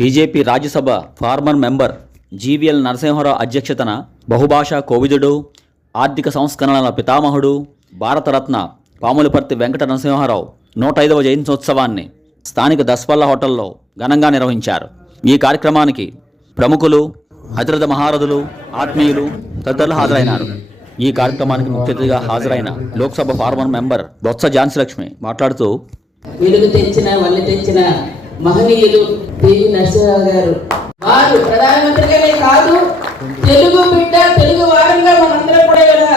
BJP Rajya Sabha former member GVL Narasimha Rao అధ్యక్షతన బహుభాషా కోవిదుడు, ఆర్థిక సంస్కరణల పితామహుడు, భారతరత్న పాములపర్తి వెంకట నరసింహారావు 105వ జయంత్యోత్సవాన్ని స్థానిక దస్పల్ల హోటల్లో ఘనంగా నిర్వహించారు. ఈ కార్యక్రమానికి ప్రముఖులు, అతిరథ మహారథులు, ఆత్మీయులు తదితరులు హాజరైనారు. ఈ కార్యక్రమానికి ముఖ్య అతిథిగా హాజరైన లోక్సభ ఫార్మర్ మెంబర్ బొత్స ఝాన్సీ లక్ష్మి మాట్లాడుతూ, వెలుగు తెచ్చిన వల్లి తెచ్చిన మహనీయులు పివి నరసింహారావు గారు, వారు ప్రధానమంత్రిగానే కాదు, తెలుగు బిడ్డ, తెలుగు వారంగా మనందరం కూడా ఇలా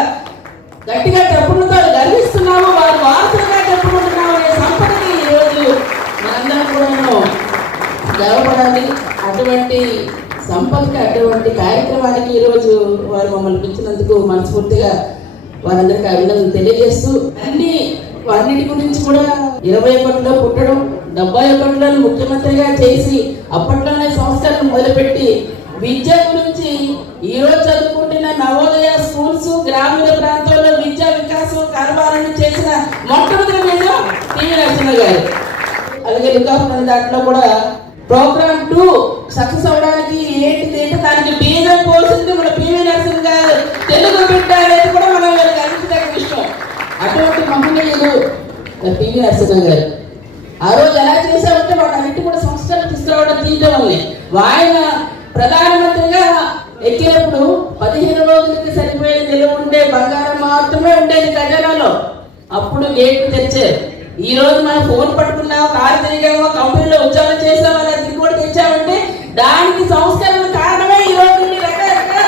గట్టిగా చెప్పులతో గర్విస్తున్నాము. వారు వారసులుగా చెప్పుకుంటున్నాము అనే సంపదకి ఈరోజు మనందరం కూడా గర్వపడాలి. అటువంటి సంపదకి, అటువంటి కార్యక్రమానికి ఈరోజు వారు మమ్మల్ని పిలిచినందుకు మనస్ఫూర్తిగా వారందరికీ అభినందనలు తెలియజేస్తూ, అన్నిటి గురించి కూడా 21లో పుట్టడం, 71లో ముఖ్యమంత్రిగా చేసి అప్పట్లోనే సంస్కరణ మొదలుపెట్టి విద్య గురించి ఈరోజు చదువుకుంటున్న నవోదయ స్కూల్స్, గ్రామీణ ప్రాంతాల్లో విద్యా వికాసం కరవాలని చేసిన మొట్టమొదటి మీద పివి నరసింహ గారు. అలాగే లింగాపురం దాంట్లో కూడా ప్రోగ్రామ్ 2 సక్సెస్ అవడానికి ఏంటి దానికి బీజం పోసింది మన పివి నరసింహ గారు. తెలుగు బిడ్డ అనేది కూడా మనం గర్వించదగ్గ విషయం. అటువంటి మహనీయులు పివి నరసింహ గారు ఆ రోజు ఎలా చేశామంటే వాళ్ళన్నిటి కూడా సంస్కరణ తీసుకురావడం తీయడం వల్లే. ఆయన ప్రధానమంత్రిగా ఎక్కినప్పుడు 15 రోజులకి సరిపోయే నిలువ ఉండే బంగారం మాత్రమే ఉండేది ఖజానాలో. అప్పుడు గేట్లు తెచ్చారు. ఈ రోజు మనం ఫోన్ పట్టుకున్నాము, కారు తిరిగామో, కంపెనీలో ఉద్యోగం చేసామో, అది కూడా తెచ్చామంటే దానికి సంస్కరణ కారణమే ఈ రోజు రకరకాల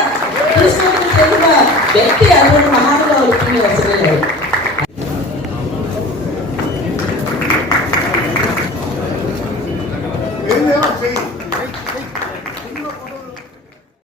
తీసుకుంటున్న వ్యక్తి అటువంటి మహానుభావులు పివి నరసింహ గారు. Ele é assim.